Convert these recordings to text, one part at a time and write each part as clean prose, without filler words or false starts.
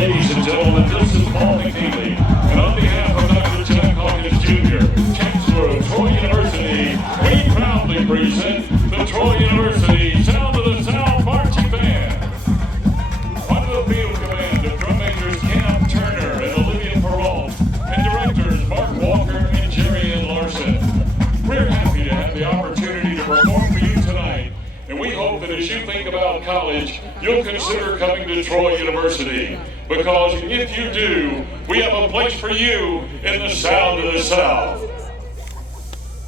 Ladies and gentlemen, this is Paul McNeely, and on behalf of Dr. Jack Hawkins Jr., Chancellor of Troy University, we proudly present the Troy University Sound of the South Marching Band. Under the field command of drum majors Cam Turner and Olivia Perrault, and directors Mark Walker and Jerry Ann Larson. We're happy to have the opportunity to perform for you tonight, and we hope that as you think about college, you'll consider coming to Troy University, because if you do, we have a place for you in the Sound of the South.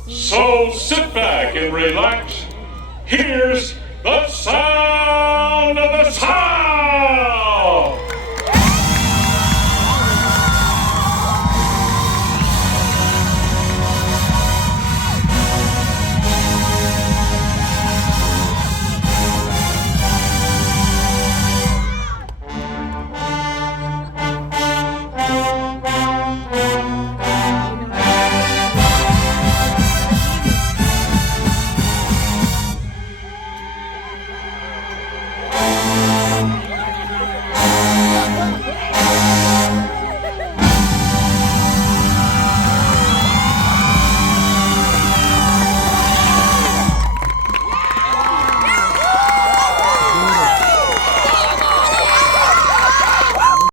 So sit back and relax. Here's the Sound of the South!